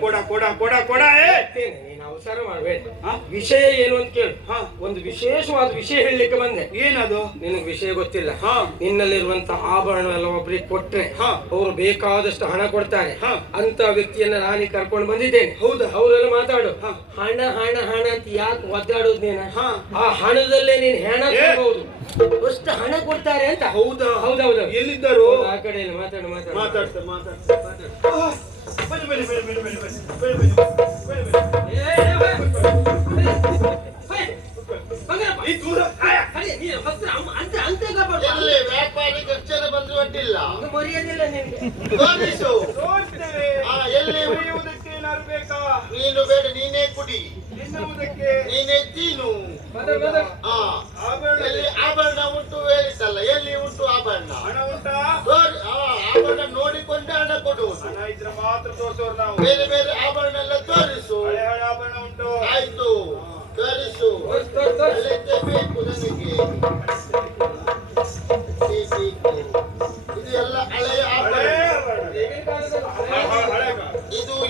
ಕೊಡ ಕೊಡ ಕೊಡ ಕೊಡ ಏ! ಅವಸರ ಮಾಡ್ಬೇಕು ವಿಷಯ ಏನು ಅಂತ ಕೇಳು. ಒಂದು ವಿಶೇಷವಾದ ವಿಷಯ ಹೇಳಲಿಕ್ಕೆ ಬಂದೆ. ಏನದು? ನಿನಗೆ ವಿಷಯ ಗೊತ್ತಿಲ್ಲ. ನಿನ್ನಲ್ಲಿರುವಂತ ಆಭರಣ ಎಲ್ಲ ಒಬ್ಬರಿಗೆ ಕೊಟ್ರೆ ಅವರು ಬೇಕಾದಷ್ಟು ಹಣ ಕೊಡ್ತಾರೆ. ಅಂತ ವ್ಯಕ್ತಿಯನ್ನ ನಾನೀಗ ಕರ್ಕೊಂಡು ಬಂದಿದ್ದೇನೆ. ಹೌದು. ಅವರೆಲ್ಲ ಮಾತಾಡು. ಹಣ ಹಣ ಹಣ ಅಂತ ಯಾಕೆ ಒದ್ದಾಡೋದು ನೀನು? ಆ ಹಣದಲ್ಲೇ ನೀನು ಹೆಣ ಹೌದು ಅಷ್ಟು ಹಣ ಕೊಡ್ತಾರೆ ಅಂತ. ಹೌದಾ? ಹೌದೌದು. ಎಲ್ಲಿದ್ದರು? ಆ ಕಡೆ ಮಾತಾಡು ಮಾತಾಡು. ಮಾತಾಡ್ತಾರೆ ಮಾತಾಡ್ತಾರೆ ಬನ್ನಿ ಬನ್ನಿ ಬನ್ನಿ ಬನ್ನಿ ಬನ್ನಿ ಬನ್ನಿ ಬನ್ನಿ. ಎಲ್ಲಿ ವ್ಯಾಪಾರಿ ಖರ್ಚನ ಬಂದು ಒಡ್ಡಿಲ್ಲ ಮರ್ಯಾದಿಲ್ಲ ತೋರಿಸು ತೋರಿಸ್ತೇವೆ ಆ, ಎಲ್ಲಿ ಕುಡಿಯುವುದಕ್ಕೆ ಏನಾದ್ರು ಬೇಕಾ? ನೀನು ಬೇಡ ನೀನೇ ಕುಡಿ. ತಿನ್ನುವುದಕ್ಕೆ? ನೀನೇ ತೀನು ಮಾತಾಡು ಮಾತಾಡು ಆ ಆಭರಣ. ಎಲ್ಲಿ ಆಭರಣ ಉಂಟು ಎಲ್ಲಿ ಉಂಟು ಆಭರಣ? ಹಣ ಉಂಟಾ? ತೋರಿ ಆ, ಆಭರಣ ನೋಡಿಕೊಂಡೆ ಹಣ ಕೊಡುವುದು ಹಣ ಇದ್ರೆ ಮಾತ್ರ ತೋರಿಸೋರು ನಾವು. ಬೇರೆ ಬೇರೆ ಆಭರಣ ಎಲ್ಲ ತೋರಿಸು. ಹಳೆ ಹಳೆ ಆಭರಣ ಉಂಟು. ಆಯ್ತು.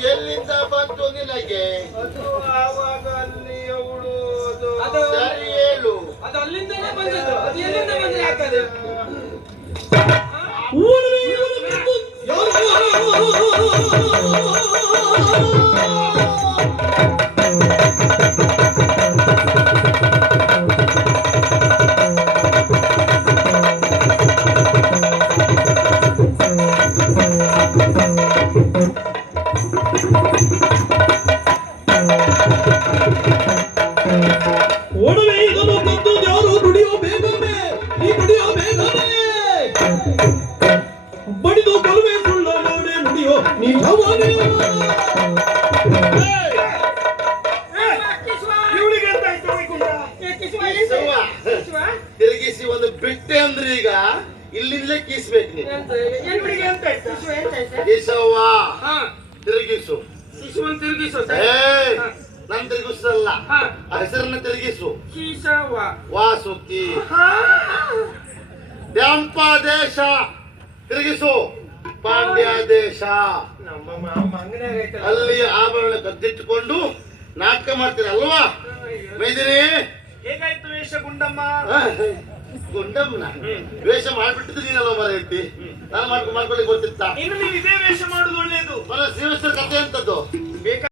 ಎಲ್ಲಿಂದ ಬಂತು ನಿನಗೆ ಅದು ಆವಾಗ ಅಲ್ಲಿ ಅವಳು ಅದು ಸರಿ ಹೇಳು ಅದು ಅಲ್ಲಿಂದ ಬಂದಿದ್ದು ಅದು ಎಲ್ಲಿಂದ ಬಂದ್ರೆ ಆಗ್ತದೆ ಓಡುವೆ ಯಾರು ದುಡಿಯೋ ಬೇಗನೆ ಈ ದುಡಿಯೋ ಬಡಿದು ತಿರುಗಿಸಿ ಒಂದು ಬಿಟ್ಟೆ ಅಂದ್ರೆ ಈಗ ಇಲ್ಲಿಂದಲೇ ಕೀಸ್ಬೇಕು ನೀನು. ತಿರುಗಿಸು. ತಿರುಗಿಸು ಏ ನನ್ ತಿರುಗಿಸಲ್ಲ ಹಾ. ಆ ಹೆಸರನ್ನ ತಿರುಗಿಸು. ಶಿಶವ ವಾಸುಕಿ. ದ್ಯಾಂಪ ದೇಶ. ತಿರುಗಿಸು. ಪಾಂಡ್ಯ ದೇಶ. ಅಲ್ಲಿ ಆಭರಣ ಕದ್ದಿಟ್ಟುಕೊಂಡು ನಾಟಕ ಮಾಡ್ತೀರ ಅಲ್ವಾ? ಮೈದಿನಿ ಹೇಗಾಯ್ತು ವೇಷ ಗುಂಡಮ್ಮ? ಗುಂಡಮ್ಮನ? ವೇಷ ಮಾಡ್ಬಿಟ್ಟಿದ್ದು ಅಲ್ವಾ ಮರ ಹೇಳ್ತಿ ನಾನು ಮಾಡ್ಕೊಂಡು ಮಾಡ್ಕೊಳ್ಳಿ ಗೊತ್ತಿತ್ತ? ಇನ್ನು ನೀವು ಇದೇ ವೇಷ ಮಾಡುದು ಒಳ್ಳೇದು. ಮರ ಶ್ರೀವಸ್ತ್ರ ಕಥೆ ಅಂತದ್ದು ಬೇಕಾ